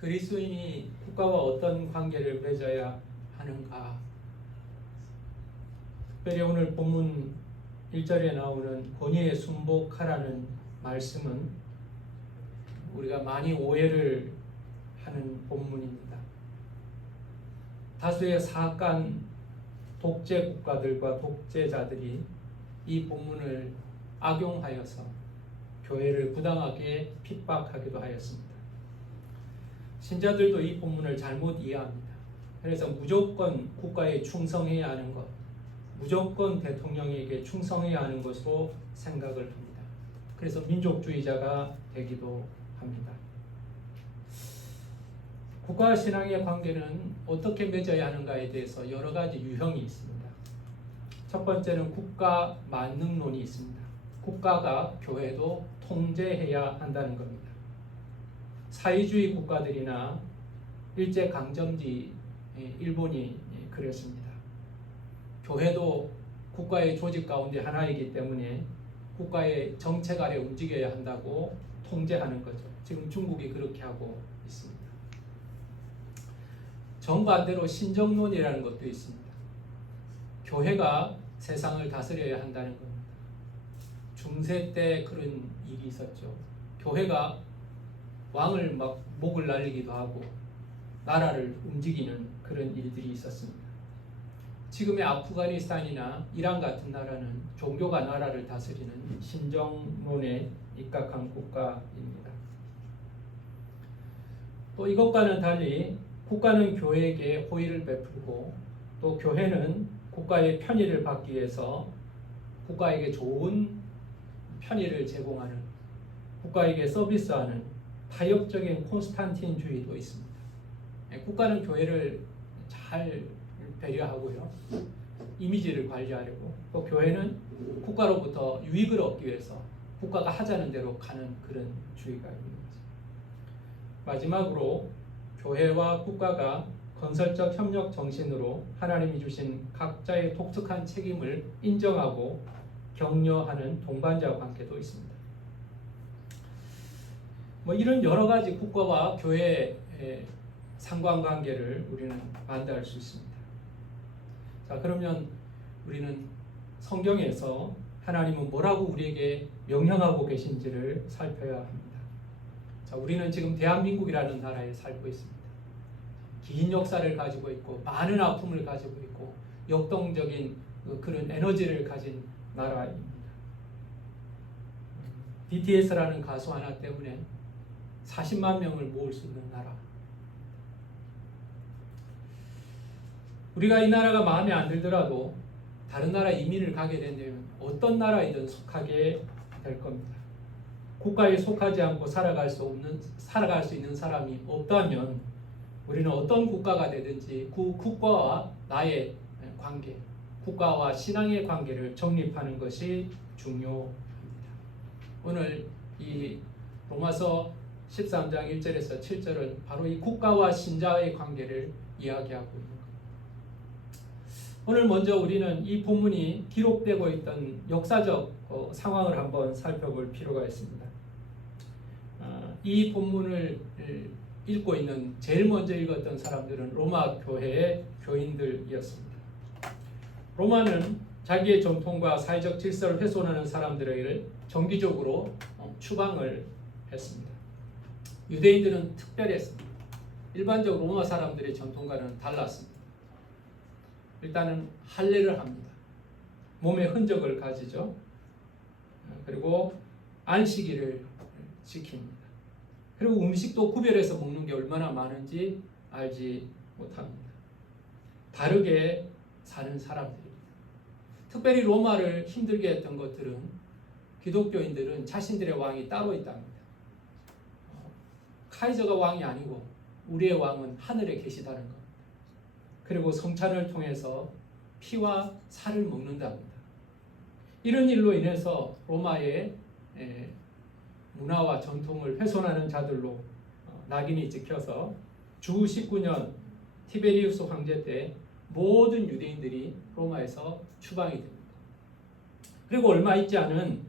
그리스도인이 국가와 어떤 관계를 맺어야 하는가? 특별히 오늘 본문 1절에 나오는 권위에 순복하라는 말씀은 우리가 많이 오해를 하는 본문입니다. 다수의 사악한 독재 국가들과 독재자들이 이 본문을 악용하여서 교회를 부당하게 핍박하기도 하였습니다. 신자들도 이 본문을 잘못 이해합니다. 그래서 무조건 국가에 충성해야 하는 것, 무조건 대통령에게 충성해야 하는 것으로 생각을 합니다. 그래서 민족주의자가 되기도 합니다. 국가와 신앙의 관계는 어떻게 맺어야 하는가에 대해서 여러 가지 유형이 있습니다. 첫 번째는 국가 만능론이 있습니다. 국가가 교회도 통제해야 한다는 겁니다. 사회주의 국가들이나 일제강점기 일본이 그랬습니다. 교회도 국가의 조직 가운데 하나이기 때문에 국가의 정책 아래 움직여야 한다고 통제하는 거죠. 지금 중국이 그렇게 하고 있습니다. 정반대로 신정론이라는 것도 있습니다. 교회가 세상을 다스려야 한다는 겁니다. 중세 때 그런 일이 있었죠. 교회가 왕을 막 목을 날리기도 하고 나라를 움직이는 그런 일들이 있었습니다. 지금의 아프가니스탄이나 이란 같은 나라는 종교가 나라를 다스리는 신정론에 입각한 국가입니다. 또 이것과는 달리 국가는 교회에게 호의를 베풀고 또 교회는 국가의 편의를 받기 위해서 국가에게 좋은 편의를 제공하는, 국가에게 서비스하는 타협적인 콘스탄틴주의도 있습니다. 국가는 교회를 잘 배려하고요, 이미지를 관리하려고, 또 교회는 국가로부터 유익을 얻기 위해서 국가가 하자는 대로 가는 그런 주의가 있는 거죠. 마지막으로 교회와 국가가 건설적 협력 정신으로 하나님이 주신 각자의 독특한 책임을 인정하고 격려하는 동반자 관계도 있습니다. 이런 여러 가지 국가와 교회의 상관관계를 우리는 반대할 수 있습니다. 자, 그러면 우리는 성경에서 하나님은 뭐라고 우리에게 명령하고 계신지를 살펴야 합니다. 자, 우리는 지금 대한민국이라는 나라에 살고 있습니다. 긴 역사를 가지고 있고 많은 아픔을 가지고 있고 역동적인 그런 에너지를 가진 나라입니다. BTS라는 가수 하나 때문에 40만 명을 모을 수 있는 나라. 우리가 이 나라가 마음에 안 들더라도 다른 나라 이민을 가게 된다면 어떤 나라이든 속하게 될 겁니다. 국가에 속하지 않고 살아갈 수 있는 사람이 없다면 우리는 어떤 국가가 되든지 그 국가와 나의 관계, 국가와 신앙의 관계를 정립하는 것이 중요합니다. 오늘 이 로마서 13장 1절에서 7절은 바로 이 국가와 신자의 관계를 이야기하고 있는 겁니다. 오늘 먼저 우리는 이 본문이 기록되고 있던 역사적 상황을 한번 살펴볼 필요가 있습니다. 이 본문을 읽고 있는 제일 먼저 읽었던 사람들은 로마 교회의 교인들이었습니다. 로마는 자기의 전통과 사회적 질서를 훼손하는 사람들에게 정기적으로 추방을 했습니다. 유대인들은 특별했습니다. 일반적으로 로마 사람들의 전통과는 달랐습니다. 일단은 할례를 합니다. 몸에 흔적을 가지죠. 그리고 안식일을 지킵니다. 그리고 음식도 구별해서 먹는 게 얼마나 많은지 알지 못합니다. 다르게 사는 사람들입니다. 특별히 로마를 힘들게 했던 것들은 기독교인들은 자신들의 왕이 따로 있답니다. 카이저가 왕이 아니고 우리의 왕은 하늘에 계시다는 겁니다. 그리고 성찬을 통해서 피와 살을 먹는답니다. 이런 일로 인해서 로마의 문화와 전통을 훼손하는 자들로 낙인이 찍혀서 주 19년 티베리우스 황제 때 모든 유대인들이 로마에서 추방이 됩니다. 그리고 얼마 있지 않은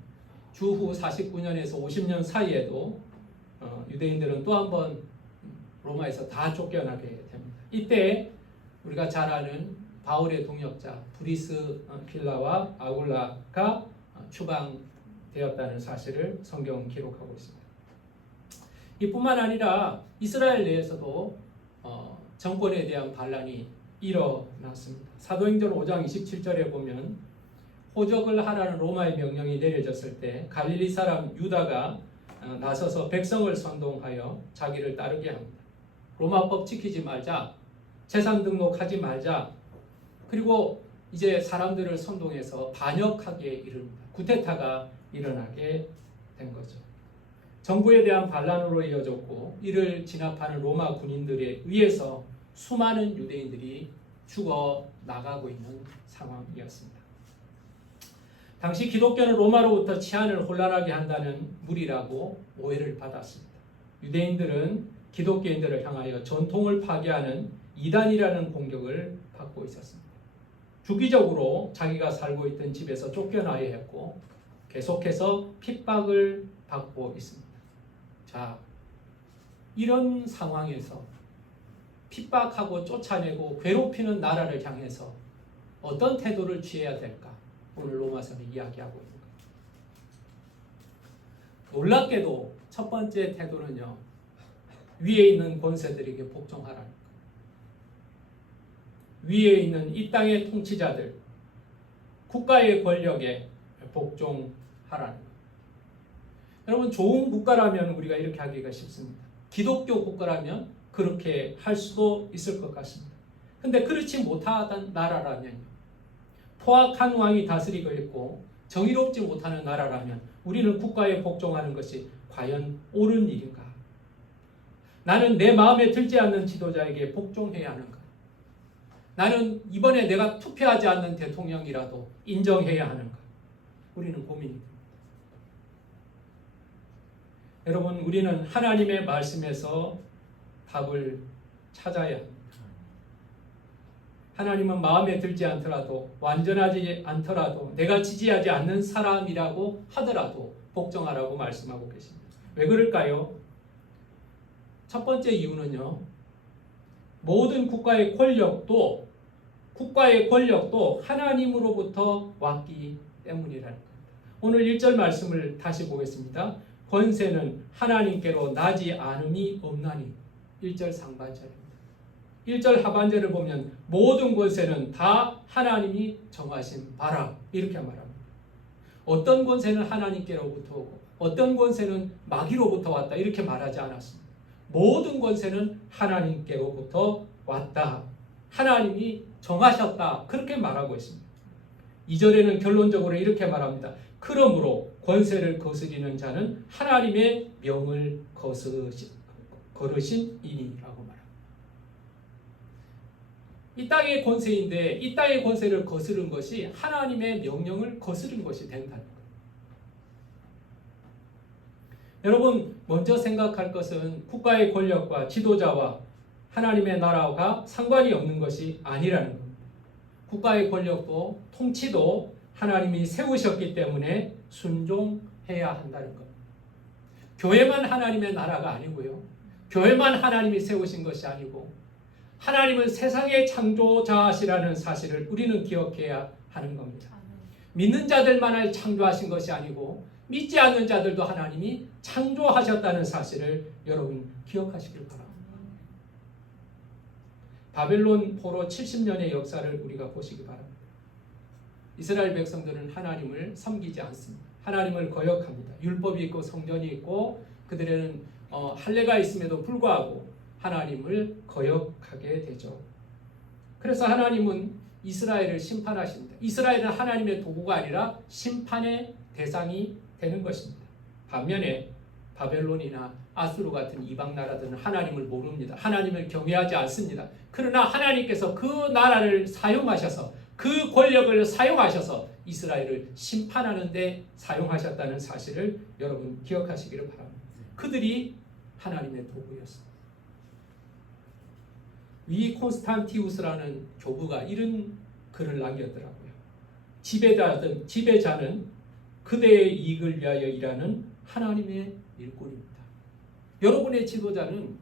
주후 49년에서 50년 사이에도 유대인들은 또 한 번 로마에서 다 쫓겨나게 됩니다. 이때 우리가 잘 아는 바울의 동역자 브리스길라와 아굴라가 추방되었다는 사실을 성경은 기록하고 있습니다. 이뿐만 아니라 이스라엘 내에서도 정권에 대한 반란이 일어났습니다. 사도행전 5장 27절에 보면 호적을 하라는 로마의 명령이 내려졌을 때 갈릴리 사람 유다가 나서서 백성을 선동하여 자기를 따르게 합니다. 로마법 지키지 말자, 재산 등록하지 말자, 그리고 이제 사람들을 선동해서 반역하게 이릅니다. 쿠데타가 일어나게 된 거죠. 정부에 대한 반란으로 이어졌고 이를 진압하는 로마 군인들에 의해서 수많은 유대인들이 죽어 나가고 있는 상황이었습니다. 당시 기독교는 로마로부터 치안을 혼란하게 한다는 무리라고 오해를 받았습니다. 유대인들은 기독교인들을 향하여 전통을 파괴하는 이단이라는 공격을 받고 있었습니다. 주기적으로 자기가 살고 있던 집에서 쫓겨나야 했고 계속해서 핍박을 받고 있습니다. 자, 이런 상황에서 핍박하고 쫓아내고 괴롭히는 나라를 향해서 어떤 태도를 취해야 될까? 오늘 로마서는 이야기하고 있는 거예요. 놀랍게도 첫 번째 태도는요, 위에 있는 권세들에게 복종하라는 거예요. 위에 있는 이 땅의 통치자들, 국가의 권력에 복종하라는 거예요. 여러분, 좋은 국가라면 우리가 이렇게 하기가 쉽습니다. 기독교 국가라면 그렇게 할 수도 있을 것 같습니다. 근데 그렇지 못하던 나라라면요, 포악한 왕이 다스리고 있고 정의롭지 못하는 나라라면 우리는 국가에 복종하는 것이 과연 옳은 일인가? 나는 내 마음에 들지 않는 지도자에게 복종해야 하는가? 나는 이번에 내가 투표하지 않는 대통령이라도 인정해야 하는가? 우리는 고민이 됩니다. 여러분, 우리는 하나님의 말씀에서 답을 찾아야 합니다. 하나님은 마음에 들지 않더라도, 완전하지 않더라도, 내가 지지하지 않는 사람이라고 하더라도 복종하라고 말씀하고 계십니다. 왜 그럴까요? 첫 번째 이유는요, 모든 국가의 권력도 하나님으로부터 왔기 때문이라는 겁니다. 오늘 1절 말씀을 다시 보겠습니다. 권세는 하나님께로 나지 않음이 없나니. 1절 상반절입니다. 1절 하반절을 보면 모든 권세는 다 하나님이 정하신 바라, 이렇게 말합니다. 어떤 권세는 하나님께로부터 오고 어떤 권세는 마귀로부터 왔다, 이렇게 말하지 않았습니다. 모든 권세는 하나님께로부터 왔다, 하나님이 정하셨다, 그렇게 말하고 있습니다. 2절에는 결론적으로 이렇게 말합니다. 그러므로 권세를 거스리는 자는 하나님의 명을 거르신 이니라고 말합니다. 이 땅의 권세인데 이 땅의 권세를 거스른 것이 하나님의 명령을 거스른 것이 된다는 거예요. 여러분, 먼저 생각할 것은 국가의 권력과 지도자와 하나님의 나라가 상관이 없는 것이 아니라는 겁니다. 국가의 권력도 통치도 하나님이 세우셨기 때문에 순종해야 한다는 겁니다. 교회만 하나님의 나라가 아니고요, 교회만 하나님이 세우신 것이 아니고 하나님은 세상의 창조자시라는 사실을 우리는 기억해야 하는 겁니다. 믿는 자들만을 창조하신 것이 아니고 믿지 않는 자들도 하나님이 창조하셨다는 사실을 여러분 기억하시길 바랍니다. 바벨론 포로 70년의 역사를 우리가 보시기 바랍니다. 이스라엘 백성들은 하나님을 섬기지 않습니다. 하나님을 거역합니다. 율법이 있고 성전이 있고 그들에는 할례가 있음에도 불구하고 하나님을 거역하게 되죠. 그래서 하나님은 이스라엘을 심판하십니다. 이스라엘은 하나님의 도구가 아니라 심판의 대상이 되는 것입니다. 반면에 바벨론이나 아수르 같은 이방 나라들은 하나님을 모릅니다. 하나님을 경외하지 않습니다. 그러나 하나님께서 그 나라를 사용하셔서, 그 권력을 사용하셔서 이스라엘을 심판하는 데 사용하셨다는 사실을 여러분 기억하시기를 바랍니다. 그들이 하나님의 도구였습니다. 위 콘스탄티우스라는 교부가 이런 글을 남겼더라고요. 지배자는 그대의 이익을 위하여 일하는 하나님의 일꾼입니다. 여러분의 지도자는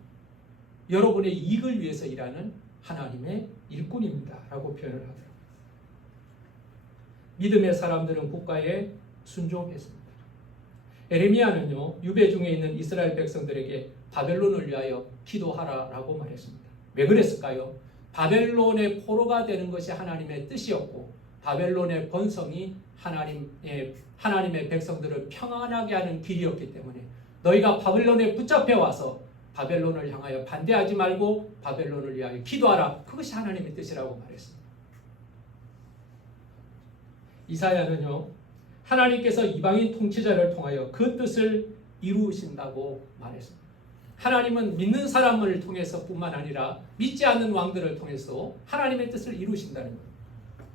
여러분의 이익을 위해서 일하는 하나님의 일꾼입니다 라고 표현을 하더라고요. 믿음의 사람들은 국가에 순종했습니다. 에레미야는요, 유배 중에 있는 이스라엘 백성들에게 바벨론을 위하여 기도하라라고 말했습니다. 왜 그랬을까요? 바벨론의 포로가 되는 것이 하나님의 뜻이었고 바벨론의 번성이 하나님의 백성들을 평안하게 하는 길이었기 때문에 너희가 바벨론에 붙잡혀 와서 바벨론을 향하여 반대하지 말고 바벨론을 위하여 기도하라. 그것이 하나님의 뜻이라고 말했습니다. 이사야는요, 하나님께서 이방인 통치자를 통하여 그 뜻을 이루신다고 말했습니다. 하나님은 믿는 사람을 통해서 뿐만 아니라 믿지 않는 왕들을 통해서 하나님의 뜻을 이루신다는 겁니다.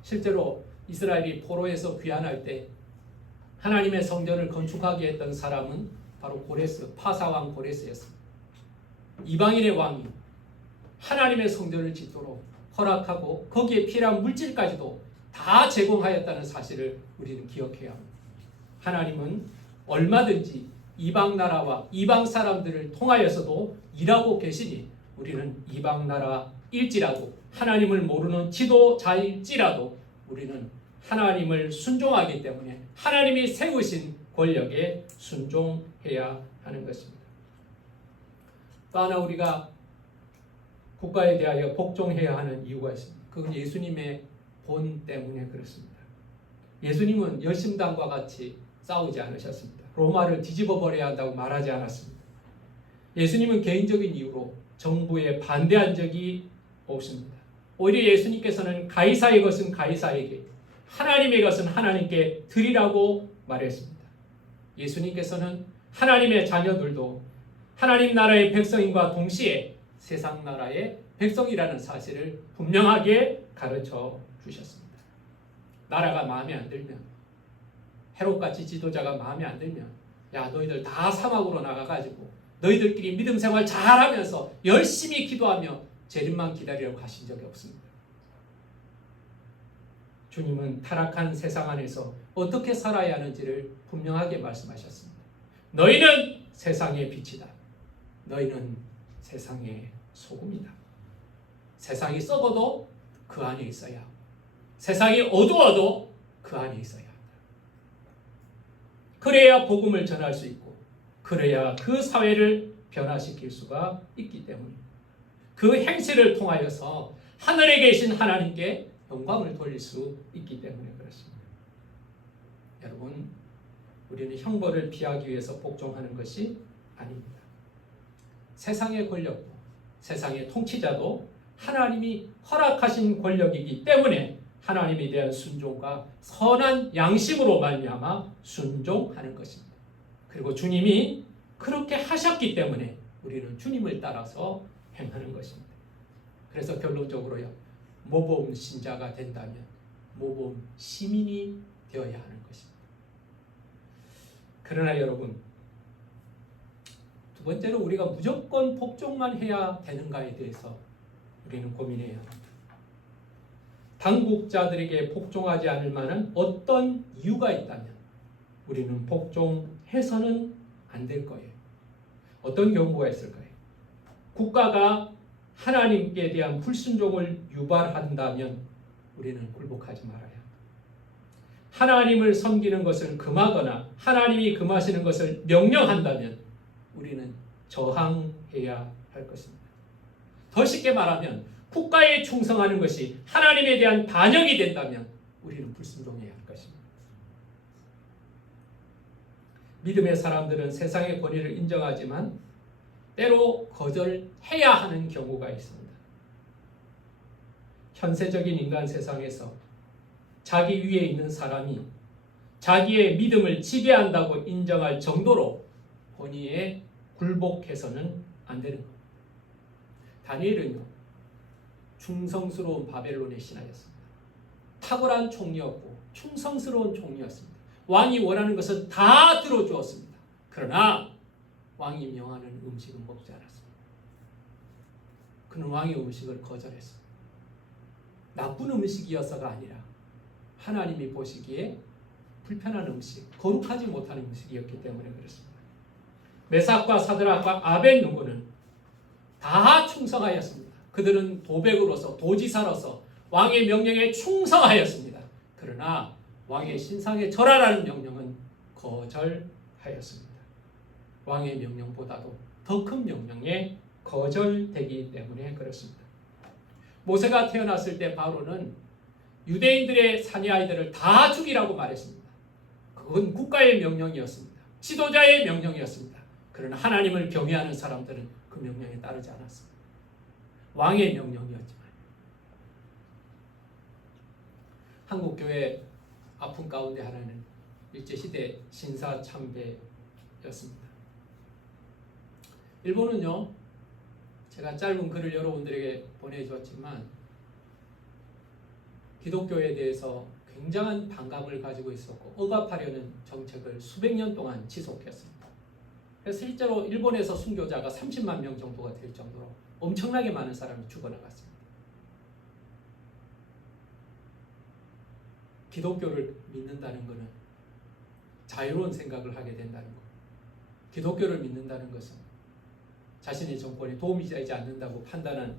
실제로 이스라엘이 포로에서 귀환할 때 하나님의 성전을 건축하게 했던 사람은 바로 고레스, 파사왕 고레스였습니다. 이방인의 왕이 하나님의 성전을 짓도록 허락하고 거기에 필요한 물질까지도 다 제공하였다는 사실을 우리는 기억해야 합니다. 하나님은 얼마든지 이방 나라와 이방 사람들을 통하여서도 일하고 계시니 우리는 이방 나라일지라도 하나님을 모르는 지도자일지라도 우리는 하나님을 순종하기 때문에 하나님이 세우신 권력에 순종해야 하는 것입니다. 또 하나 우리가 국가에 대하여 복종해야 하는 이유가 있습니다. 그건 예수님의 본 때문에 그렇습니다. 예수님은 열심당과 같이 싸우지 않으셨습니다. 로마를 뒤집어 버려야 한다고 말하지 않았습니다. 예수님은 개인적인 이유로 정부에 반대한 적이 없습니다. 오히려 예수님께서는 가이사의 것은 가이사에게, 하나님의 것은 하나님께 드리라고 말했습니다. 예수님께서는 하나님의 자녀들도 하나님 나라의 백성인과 동시에 세상 나라의 백성이라는 사실을 분명하게 가르쳐 주셨습니다. 나라가 마음에 안 들면, 헤롯같이 지도자가 마음에 안 들면 야 너희들 다 사막으로 나가가지고 너희들끼리 믿음 생활 잘하면서 열심히 기도하며 재림만 기다리라고 하신 적이 없습니다. 주님은 타락한 세상 안에서 어떻게 살아야 하는지를 분명하게 말씀하셨습니다. 너희는 세상의 빛이다. 너희는 세상의 소금이다. 세상이 썩어도 그 안에 있어야 하고 세상이 어두워도 그 안에 있어야 한다. 그래야 복음을 전할 수 있고 그래야 그 사회를 변화시킬 수가 있기 때문입니다. 그 행실을 통하여서 하늘에 계신 하나님께 영광을 돌릴 수 있기 때문에 그렇습니다. 여러분, 우리는 형벌을 피하기 위해서 복종하는 것이 아닙니다. 세상의 권력도 세상의 통치자도 하나님이 허락하신 권력이기 때문에 하나님에 대한 순종과 선한 양심으로 말미암아 순종하는 것입니다. 그리고 주님이 그렇게 하셨기 때문에 우리는 주님을 따라서 행하는 것입니다. 그래서 결론적으로요, 모범 신자가 된다면 모범 시민이 되어야 하는 것입니다. 그러나 여러분, 두 번째로 우리가 무조건 복종만 해야 되는가에 대해서 우리는 고민해야 합니다. 당국자들에게 복종하지 않을 만한 어떤 이유가 있다면 우리는 복종해서는 안 될 거예요. 어떤 경우가 있을까요? 국가가 하나님께 대한 불순종을 유발한다면 우리는 굴복하지 말아야 합니다. 하나님을 섬기는 것을 금하거나 하나님이 금하시는 것을 명령한다면 우리는 저항해야 할 것입니다. 더 쉽게 말하면 국가에 충성하는 것이 하나님에 대한 반역이 된다면 우리는 불순종해야 할 것입니다. 믿음의 사람들은 세상의 권위를 인정하지만 때로 거절해야 하는 경우가 있습니다. 현세적인 인간 세상에서 자기 위에 있는 사람이 자기의 믿음을 지배한다고 인정할 정도로 권위에 굴복해서는 안 되는 겁니다. 다니엘은요, 충성스러운 바벨론의 신하였습니다. 탁월한 총리였고 충성스러운 총리였습니다. 왕이 원하는 것은 다 들어주었습니다. 그러나 왕이 명하는 음식은 먹지 않았습니다. 그는 왕의 음식을 거절했습니다. 나쁜 음식이어서가 아니라 하나님이 보시기에 불편한 음식, 거룩하지 못한 음식이었기 때문에 그렇습니다. 메삭과 사드락과 아벳느고는 다 충성하였습니다. 그들은 도백으로서 도지사로서 왕의 명령에 충성하였습니다. 그러나 왕의 신상에 절하라는 명령은 거절하였습니다. 왕의 명령보다도 더 큰 명령에 거절되기 때문에 그렇습니다. 모세가 태어났을 때 바로는 유대인들의 사내 아이들을 다 죽이라고 말했습니다. 그건 국가의 명령이었습니다. 지도자의 명령이었습니다. 그러나 하나님을 경외하는 사람들은 그 명령에 따르지 않았습니다. 왕의 명령이었지만 한국교회 아픔 가운데 하나는 일제시대 신사참배였습니다. 일본은요, 제가 짧은 글을 여러분들에게 보내주었지만 기독교에 대해서 굉장한 반감을 가지고 있었고 억압하려는 정책을 수백 년 동안 지속했습니다. 그래서 실제로 일본에서 순교자가 30만 명 정도가 될 정도로 엄청나게 많은 사람이 죽어나갔습니다. 기독교를 믿는다는 것은 자유로운 생각을 하게 된다는 것. 기독교를 믿는다는 것은 자신의 정권에 도움이 되지 않는다고 판단한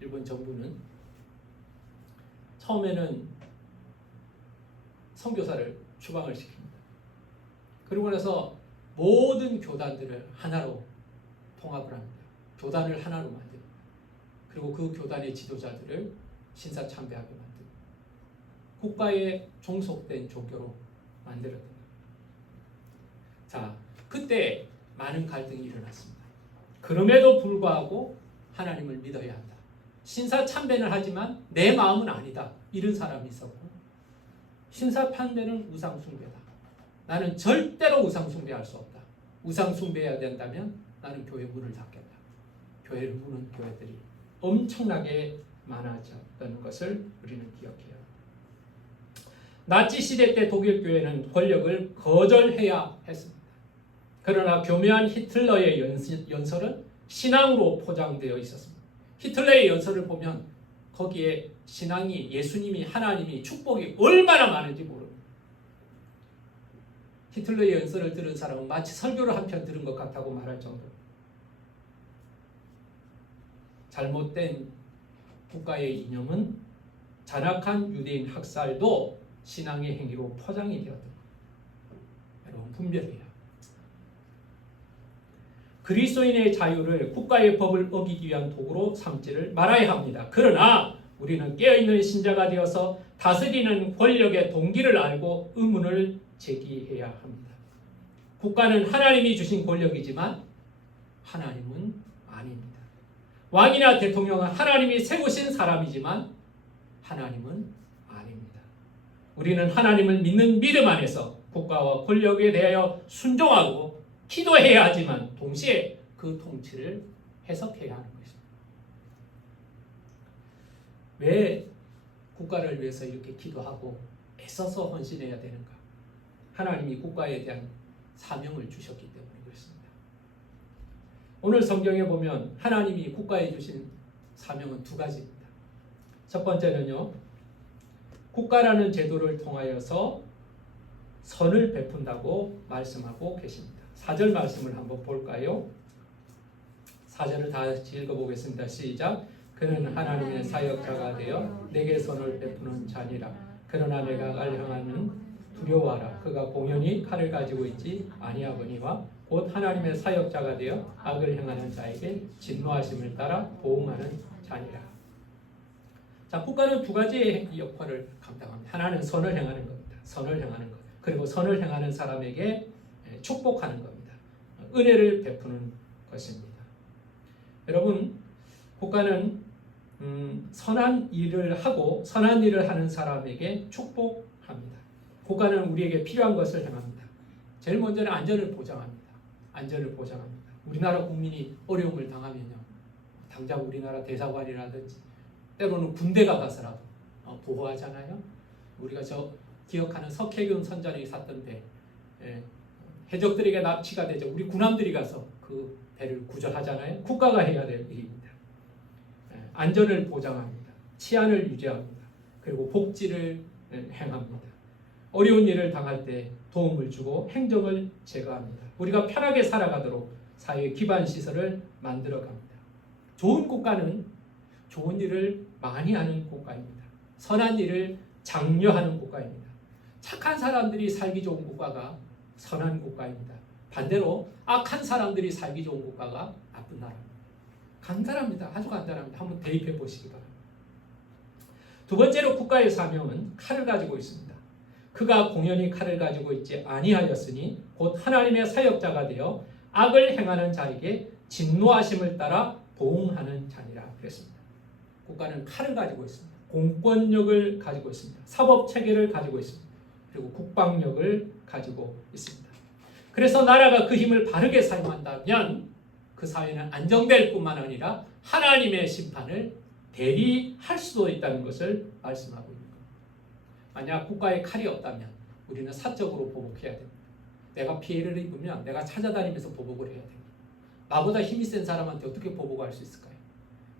일본 정부는 처음에는 선교사를 추방을 시킵니다. 그리고 나서 모든 교단들을 하나로 통합을 합니다. 교단을 하나로 만듭니다. 그리고 그 교단의 지도자들을 신사참배하게 만듭니다. 국가에 종속된 종교로 만들었던 겁니다. 자, 그때 많은 갈등이 일어났습니다. 그럼에도 불구하고 하나님을 믿어야 한다. 신사참배는 하지만 내 마음은 아니다. 이런 사람이 있었고, 신사참배는 우상숭배다. 나는 절대로 우상숭배할 수 없다. 우상숭배해야 된다면 나는 교회 문을 닫겠다. 교회를 무는 교회들이 엄청나게 많아졌다는 것을 우리는 기억해야 합니다. 나치 시대 때 독일 교회는 권력을 거절해야 했습니다. 그러나 교묘한 히틀러의 연설은 신앙으로 포장되어 있었습니다. 히틀러의 연설을 보면 거기에 신앙이, 예수님이, 하나님이, 축복이 얼마나 많은지 모릅니다. 히틀러의 연설을 들은 사람은 마치 설교를 한 편 들은 것 같다고 말할 정도로 잘못된 국가의 이념은 잔악한 유대인 학살도 신앙의 행위로 포장이 되었다. 여러분 분별해야 합니다. 그리스도인의 자유를 국가의 법을 어기기 위한 도구로 삼지를 말아야 합니다. 그러나 우리는 깨어있는 신자가 되어서 다스리는 권력의 동기를 알고 의문을 제기해야 합니다. 국가는 하나님이 주신 권력이지만 하나님은 아닙니다. 왕이나 대통령은 하나님이 세우신 사람이지만 하나님은 아닙니다. 우리는 하나님을 믿는 믿음 안에서 국가와 권력에 대하여 순종하고 기도해야 하지만 동시에 그 통치를 해석해야 하는 것입니다. 왜 국가를 위해서 이렇게 기도하고 애써서 헌신해야 되는가? 하나님이 국가에 대한 사명을 주셨기 때문에 그렇습니다. 오늘 성경에 보면 하나님이 국가에 주신 사명은 두 가지입니다. 첫 번째는요, 국가라는 제도를 통하여서 선을 베푼다고 말씀하고 계십니다. 4절 말씀을 한번 볼까요? 4절을 다시 읽어보겠습니다. 시작. 그는 하나님의 사역자가 되어 내게 선을 베푸는 자니라. 그러나 내가 그를 향하는 두려워하라. 그가 공연히 칼을 가지고 있지 아니하거니와 곧 하나님의 사역자가 되어 악을 행하는 자에게 진노하심을 따라 보응하는 자니라. 자, 국가는 두 가지의 역할을 감당합니다. 하나는 선을 행하는 겁니다. 선을 행하는 것. 그리고 선을 행하는 사람에게 축복하는 겁니다. 은혜를 베푸는 것입니다. 여러분, 국가는 선한 일을 하고 선한 일을 하는 사람에게 축복합니다. 국가는 우리에게 필요한 것을 행합니다. 제일 먼저는 안전을 보장합니다. 안전을 보장합니다. 우리나라 국민이 어려움을 당하면요, 당장 우리나라 대사관이라든지 때로는 군대가 가서라도 보호하잖아요. 우리가 기억하는 석혜균 선장이 샀던 배, 해적들에게 납치가 되죠. 우리 군함들이 가서 그 배를 구조하잖아요. 국가가 해야 될 일입니다. 안전을 보장합니다. 치안을 유지합니다. 그리고 복지를 행합니다. 어려운 일을 당할 때 도움을 주고 행정을 제거합니다. 우리가 편하게 살아가도록 사회 기반 시설을 만들어 갑니다. 좋은 국가는 좋은 일을 많이 하는 국가입니다. 선한 일을 장려하는 국가입니다. 착한 사람들이 살기 좋은 국가가 선한 국가입니다. 반대로 악한 사람들이 살기 좋은 국가가 나쁜 나라입니다. 간단합니다. 아주 간단합니다. 한번 대입해 보시기 바랍니다. 두 번째로 국가의 사명은 칼을 가지고 있습니다. 그가 공연히 칼을 가지고 있지 아니하였으니 곧 하나님의 사역자가 되어 악을 행하는 자에게 진노하심을 따라 보응하는 자니라 그랬습니다. 국가는 칼을 가지고 있습니다. 공권력을 가지고 있습니다. 사법체계를 가지고 있습니다. 그리고 국방력을 가지고 있습니다. 그래서 나라가 그 힘을 바르게 사용한다면 그 사회는 안정될 뿐만 아니라 하나님의 심판을 대리할 수도 있다는 것을 말씀하고 있는 겁니다. 만약 국가에 칼이 없다면 우리는 사적으로 보복해야 됩니다. 내가 피해를 입으면 내가 찾아다니면서 보복을 해야 됩니다. 나보다 힘이 센 사람한테 어떻게 보복할 수 있을까요?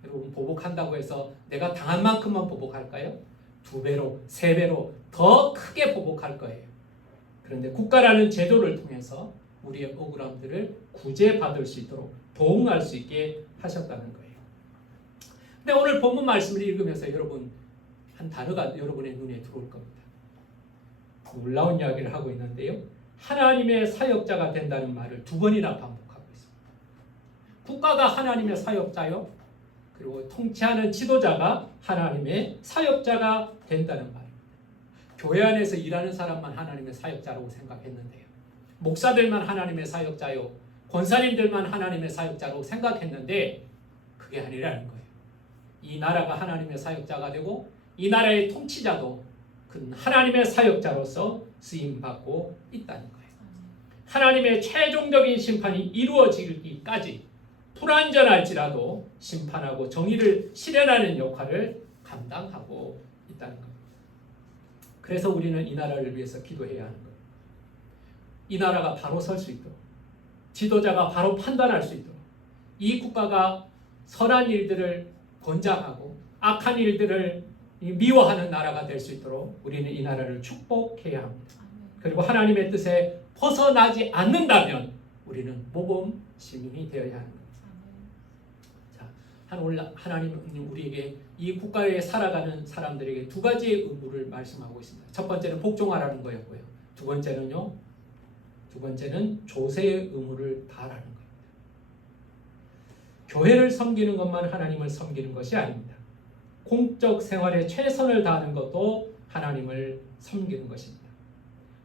여러분, 보복한다고 해서 내가 당한 만큼만 보복할까요? 2배로, 3배로 더 크게 보복할 거예요. 그런데 국가라는 제도를 통해서 우리의 억울함들을 구제받을 수 있도록 보응할 수 있게 하셨다는 거예요. 근데 오늘 본문 말씀을 읽으면서 여러분, 한 단어가 여러분의 눈에 들어올 겁니다. 놀라운 이야기를 하고 있는데요. 하나님의 사역자가 된다는 말을 2번이나 반복하고 있습니다. 국가가 하나님의 사역자요. 그리고 통치하는 지도자가 하나님의 사역자가 된다는 말입니다. 교회 안에서 일하는 사람만 하나님의 사역자라고 생각했는데요. 목사들만 하나님의 사역자요. 권사님들만 하나님의 사역자라고 생각했는데 그게 아니라는 거예요. 이 나라가 하나님의 사역자가 되고 이 나라의 통치자도 그 하나님의 사역자로서 쓰임받고 있다는 거예요. 하나님의 최종적인 심판이 이루어지기까지 불완전할지라도 심판하고 정의를 실현하는 역할을 감당하고 있다는 겁니다. 그래서 우리는 이 나라를 위해서 기도해야 하는 거예요. 이 나라가 바로 설 수 있도록, 지도자가 바로 판단할 수 있도록, 이 국가가 선한 일들을 권장하고 악한 일들을 미워하는 나라가 될 수 있도록 우리는 이 나라를 축복해야 합니다. 그리고 하나님의 뜻에 벗어나지 않는다면 우리는 모범 시민이 되어야 하는 겁니다. 하나님은 우리에게 이 국가에 살아가는 사람들에게 2가지의 의무를 말씀하고 있습니다. 첫 번째는 복종하라는 거였고요. 두 번째는 조세의 의무를 다하라는 겁니다. 교회를 섬기는 것만 하나님을 섬기는 것이 아닙니다. 공적 생활에 최선을 다하는 것도 하나님을 섬기는 것입니다.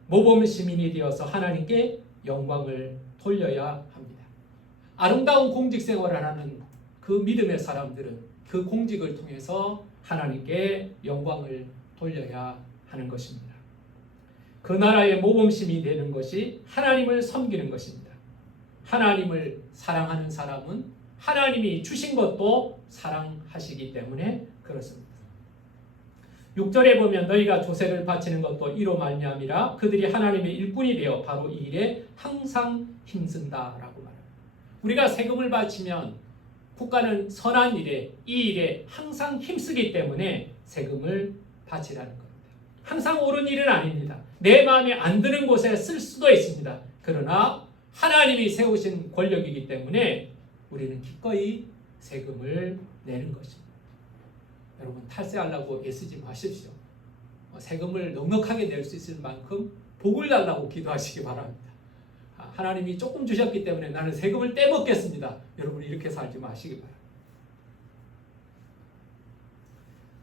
모범 시민이 되어서 하나님께 영광을 돌려야 합니다. 아름다운 공직 생활을 하는 그 믿음의 사람들은 그 공직을 통해서 하나님께 영광을 돌려야 하는 것입니다. 그 나라의 모범심이 되는 것이 하나님을 섬기는 것입니다. 하나님을 사랑하는 사람은 하나님이 주신 것도 사랑하시기 때문에 그렇습니다. 6절에 보면 너희가 조세를 바치는 것도 이로 말미암이라 그들이 하나님의 일꾼이 되어 바로 이 일에 항상 힘쓴다라고 말합니다. 우리가 세금을 바치면 국가는 선한 일에, 이 일에 항상 힘쓰기 때문에 세금을 바치라는 겁니다. 항상 옳은 일은 아닙니다. 내 마음에 안 드는 곳에 쓸 수도 있습니다. 그러나 하나님이 세우신 권력이기 때문에 우리는 기꺼이 세금을 내는 것입니다. 여러분, 탈세하려고 애쓰지 마십시오. 세금을 넉넉하게 낼 수 있을 만큼 복을 달라고 기도하시기 바랍니다. 하나님이 조금 주셨기 때문에 나는 세금을 떼먹겠습니다. 여러분, 이렇게 살지 마시기 바랍니다.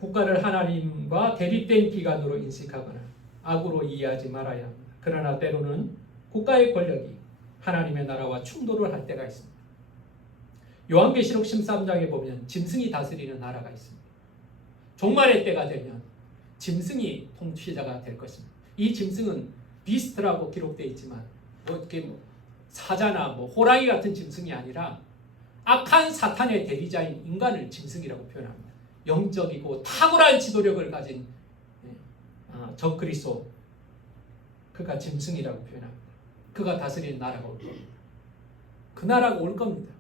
국가를 하나님과 대립된 기관으로 인식하거나 악으로 이해하지 말아야 합니다. 그러나 때로는 국가의 권력이 하나님의 나라와 충돌을 할 때가 있습니다. 요한계시록 13장에 보면 짐승이 다스리는 나라가 있습니다. 종말의 때가 되면 짐승이 통치자가 될 것입니다. 이 짐승은 비스트라고 기록되어 있지만 사자나 호랑이 같은 짐승이 아니라 악한 사탄의 대리자인 인간을 짐승이라고 표현합니다. 영적이고 탁월한 지도력을 가진 적그리스도, 그가 짐승이라고 표현합니다. 그가 다스리는 나라가 올 겁니다. 그 나라가 올 겁니다.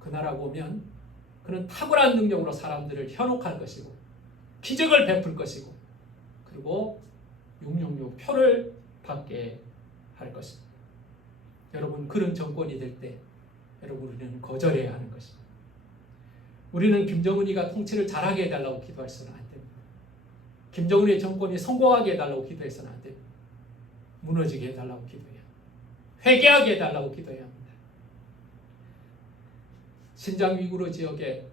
그 나라가 오면 그는 탁월한 능력으로 사람들을 현혹할 것이고 기적을 베풀 것이고 그리고 666 표를 받게 할 것입니다. 여러분, 그런 정권이 될 때 여러분, 우리는 거절해야 하는 것입니다. 우리는 김정은이가 통치를 잘하게 해달라고 기도해서는 안 됩니다. 김정은의 정권이 성공하게 해달라고 기도해서는 안 됩니다. 무너지게 해달라고 기도해야 합니다. 회개하게 해달라고 기도해야 합니다. 신장 위구르 지역에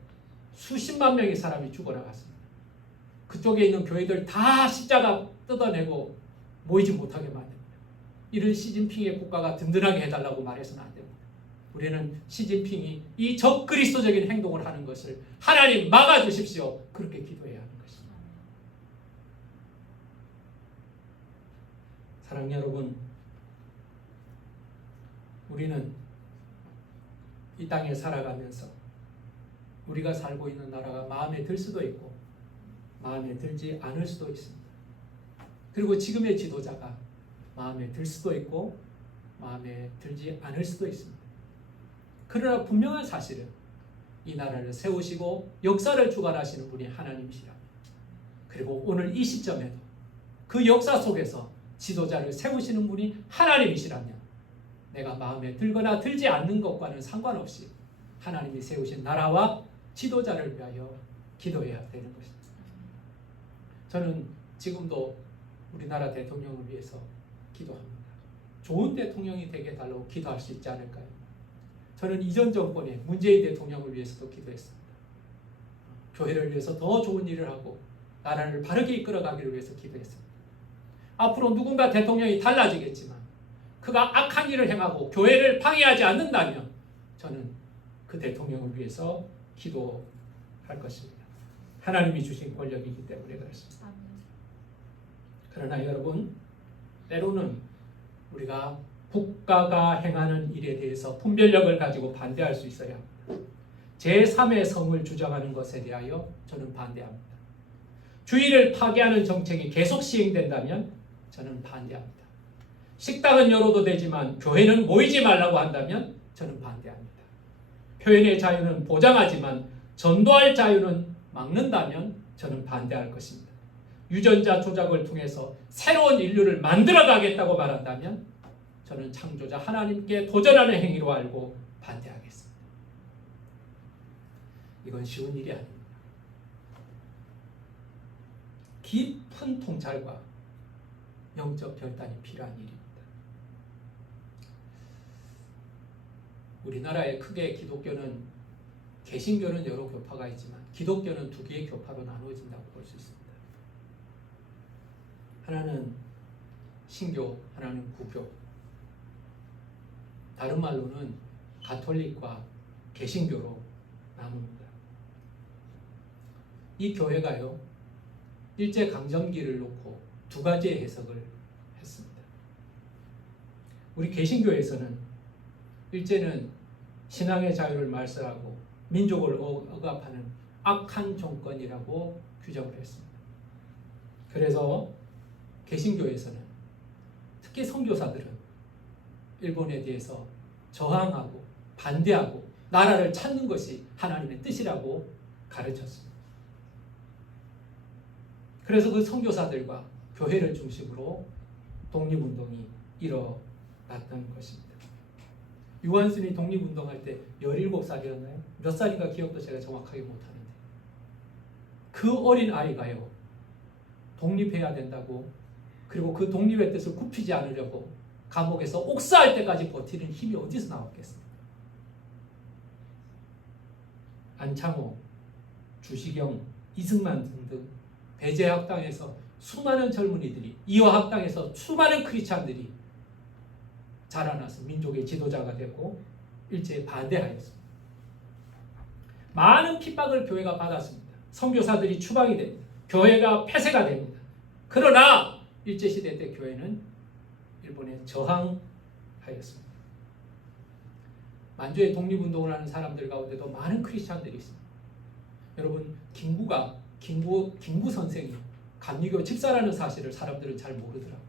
수십만 명의 사람이 죽어나갔습니다. 그쪽에 있는 교회들 다 십자가 뜯어내고 모이지 못하게 만듭니다. 이런 시진핑의 국가가 든든하게 해달라고 말해서는 안 됩니다. 우리는 시진핑이 이 적그리스도적인 행동을 하는 것을 하나님 막아주십시오. 그렇게 기도해야 하는 것입니다. 사랑하는 여러분, 우리는 이 땅에 살아가면서 우리가 살고 있는 나라가 마음에 들 수도 있고 마음에 들지 않을 수도 있습니다. 그리고 지금의 지도자가 마음에 들 수도 있고 마음에 들지 않을 수도 있습니다. 그러나 분명한 사실은 이 나라를 세우시고 역사를 주관하시는 분이 하나님이시랍니다. 그리고 오늘 이 시점에도 그 역사 속에서 지도자를 세우시는 분이 하나님이시라면 내가 마음에 들거나 들지 않는 것과는 상관없이 하나님이 세우신 나라와 지도자를 위하여 기도해야 되는 것입니다. 저는 지금도 우리나라 대통령을 위해서 기도합니다. 좋은 대통령이 되게 해달라고 기도할 수 있지 않을까요? 저는 이전 정권의 문재인 대통령을 위해서도 기도했습니다. 교회를 위해서 더 좋은 일을 하고 나라를 바르게 이끌어가기를 위해서 기도했습니다. 앞으로 누군가 대통령이 달라지겠지만 그가 악한 일을 행하고 교회를 방해하지 않는다면 저는 그 대통령을 위해서 기도할 것입니다. 하나님이 주신 권력이기 때문에 그렇습니다. 그러나 여러분, 때로는 우리가 국가가 행하는 일에 대해서 분별력을 가지고 반대할 수 있어야 합니다. 제3의 성을 주장하는 것에 대하여 저는 반대합니다. 주의를 파괴하는 정책이 계속 시행된다면 저는 반대합니다. 식당은 열어도 되지만 교회는 모이지 말라고 한다면 저는 반대합니다. 표현의 자유는 보장하지만 전도할 자유는 막는다면 저는 반대할 것입니다. 유전자 조작을 통해서 새로운 인류를 만들어가겠다고 말한다면 저는 창조자 하나님께 도전하는 행위로 알고 반대하겠습니다. 이건 쉬운 일이 아닙니다. 깊은 통찰과 영적 결단이 필요한 일입니다. 우리나라에 크게 기독교는, 개신교는 여러 교파가 있지만 기독교는 두 개의 교파로 나누어진다고 볼 수 있습니다. 하나는 신교, 하나는 구교. 다른 말로는 가톨릭과 개신교로 나눕니다. 이 교회가요, 일제강점기를 놓고 두 가지의 해석을 했습니다. 우리 개신교에서는 일제는 신앙의 자유를 말살하고 민족을 억압하는 악한 정권이라고 규정을 했습니다. 그래서 개신교에서는, 특히 선교사들은 일본에 대해서 저항하고 반대하고 나라를 찾는 것이 하나님의 뜻이라고 가르쳤습니다. 그래서 그 선교사들과 교회를 중심으로 독립운동이 일어났던 것입니다. 유한순이 독립운동할 때 17살이었나요? 몇 살인가 기억도 제가 정확하게 못하는데 그 어린 아이가요, 독립해야 된다고, 그리고 그 독립의 뜻을 굽히지 않으려고 감옥에서 옥사할 때까지 버티는 힘이 어디서 나왔겠습니까? 안창호, 주시경, 이승만 등등 배제학당에서 수많은 젊은이들이, 이화학당에서 수많은 크리스찬들이 자라나서 민족의 지도자가 되고 일제에 반대하였습니다. 많은 핍박을 교회가 받았습니다. 선교사들이 추방이 됩니다. 교회가 폐쇄가 됩니다. 그러나 일제시대 때 교회는 일본에 저항하였습니다. 만주에 독립운동을 하는 사람들 가운데도 많은 크리스찬들이 있습니다. 여러분, 김구 선생이 감리교 집사라는 사실을 사람들은 잘 모르더라고요.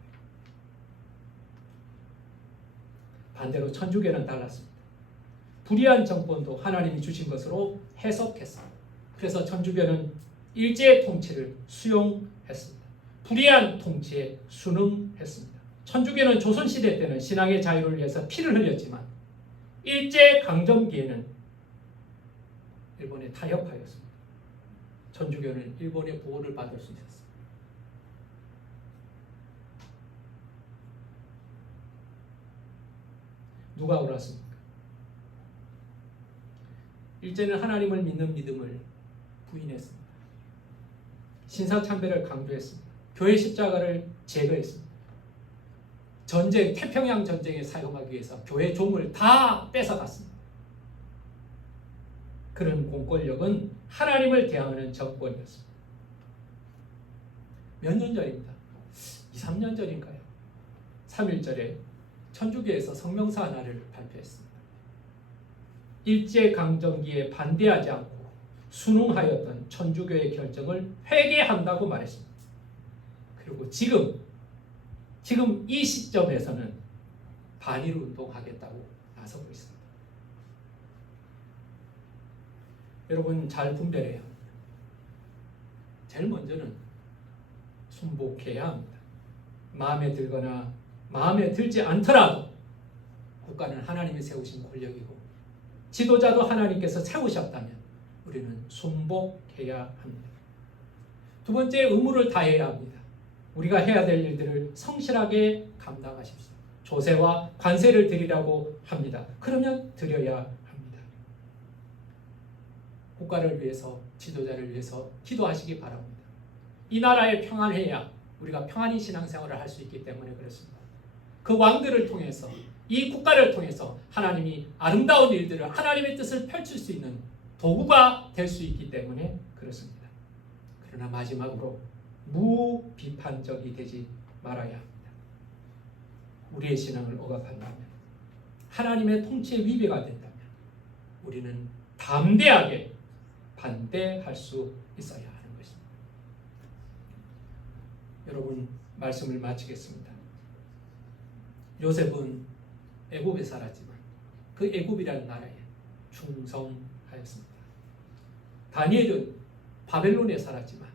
반대로 천주교는 달랐습니다. 불의한 정권도 하나님이 주신 것으로 해석했습니다. 그래서 천주교는 일제의 통치를 수용했습니다. 불의한 통치에 순응했습니다. 천주교는 조선시대 때는 신앙의 자유를 위해서 피를 흘렸지만 일제 강점기에는 일본에 타협하였습니다. 천주교는 일본의 보호를 받을 수 있었습니다. 누가 옳았습니까? 일제는 하나님을 믿는 믿음을 부인했습니다. 신사참배를 강조했습니다. 교회 십자가를 제거했습니다. 전쟁, 태평양 전쟁에 사용하기 위해서 교회 종을 다 뺏어갔습니다. 그런 공권력은 하나님을 대항하는 정권이었습니다. 몇 년 전입니다. 2, 3년 전인가요? 3.1절에 천주교에서 성명서 하나를 발표했습니다. 일제강점기에 반대하지 않고 순응하였던 천주교의 결정을 회개한다고 말했습니다. 그리고 지금 이 시점에서는 반일 운동하겠다고 나서고 있습니다. 여러분 잘 분별해야 합니다. 제일 먼저는 순복해야 합니다. 마음에 들거나 마음에 들지 않더라도 국가는 하나님이 세우신 권력이고 지도자도 하나님께서 세우셨다면 우리는 순복해야 합니다. 두 번째, 의무를 다해야 합니다. 우리가 해야 될 일들을 성실하게 감당하십시오. 조세와 관세를 드리라고 합니다. 그러면 드려야 합니다. 국가를 위해서, 지도자를 위해서 기도하시기 바랍니다. 이 나라에 평안해야 우리가 평안히 신앙생활을 할 수 있기 때문에 그렇습니다. 그 왕들을 통해서, 이 국가를 통해서 하나님이 아름다운 일들을, 하나님의 뜻을 펼칠 수 있는 도구가 될 수 있기 때문에 그렇습니다. 그러나 마지막으로 무비판적이 되지 말아야 합니다. 우리의 신앙을 억압한다면, 하나님의 통치에 위배가 된다면 우리는 담대하게 반대할 수 있어야 하는 것입니다. 여러분, 말씀을 마치겠습니다. 요셉은 애굽에 살았지만 그 애굽이라는 나라에 충성하였습니다. 다니엘은 바벨론에 살았지만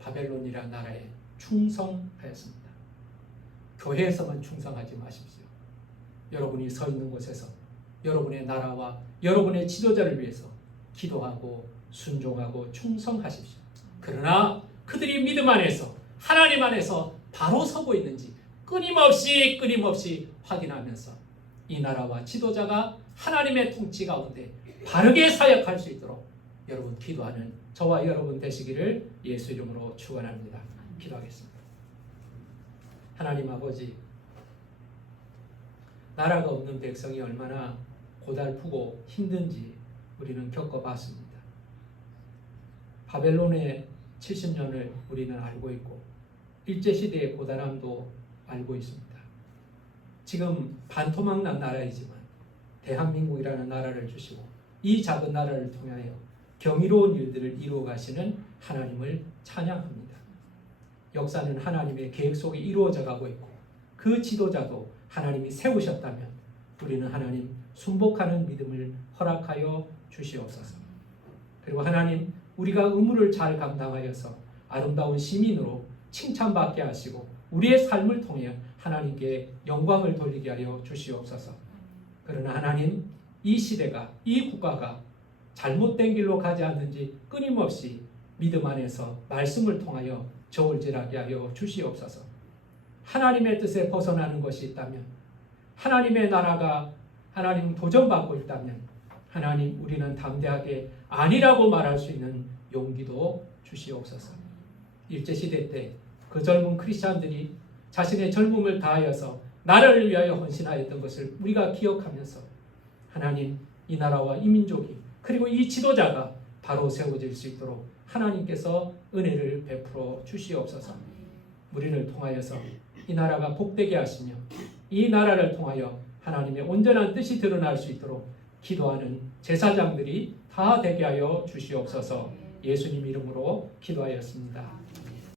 바벨론이라는 나라에 충성하였습니다. 교회에서만 충성하지 마십시오. 여러분이 서 있는 곳에서 여러분의 나라와 여러분의 지도자를 위해서 기도하고 순종하고 충성하십시오. 그러나 그들이 믿음 안에서, 하나님 안에서 바로 서고 있는지 끊임없이 확인하면서 이 나라와 지도자가 하나님의 통치 가운데 바르게 사역할 수 있도록 여러분 기도하는 저와 여러분 되시기를 예수 이름으로 축원합니다. 기도하겠습니다. 하나님 아버지, 나라가 없는 백성이 얼마나 고달프고 힘든지 우리는 겪어봤습니다. 바벨론의 70년을 우리는 알고 있고 일제시대의 고단함도 알고 있습니다. 지금 반토막 난 나라이지만 대한민국이라는 나라를 주시고 이 작은 나라를 통하여 경이로운 일들을 이루어 가시는 하나님을 찬양합니다. 역사는 하나님의 계획 속에 이루어져 가고 있고 그 지도자도 하나님이 세우셨다면 우리는 하나님 순복하는 믿음을 허락하여 주시옵소서. 그리고 하나님, 우리가 의무를 잘 감당하여서 아름다운 시민으로 칭찬받게 하시고 우리의 삶을 통해 하나님께 영광을 돌리게 하여 주시옵소서. 그러나 하나님, 이 시대가, 이 국가가 잘못된 길로 가지 않는지 끊임없이 믿음 안에서 말씀을 통하여 저울질하게 하여 주시옵소서. 하나님의 뜻에 벗어나는 것이 있다면, 하나님의 나라가 하나님 도전받고 있다면 하나님, 우리는 담대하게 아니라고 말할 수 있는 용기도 주시옵소서. 일제시대 때 그 젊은 크리스찬들이 자신의 젊음을 다하여서 나라를 위하여 헌신하였던 것을 우리가 기억하면서 하나님, 이 나라와 이 민족이 그리고 이 지도자가 바로 세워질 수 있도록 하나님께서 은혜를 베풀어 주시옵소서. 우리를 통하여서 이 나라가 복되게 하시며 이 나라를 통하여 하나님의 온전한 뜻이 드러날 수 있도록 기도하는 제사장들이 다 되게 하여 주시옵소서. 예수님 이름으로 기도하였습니다.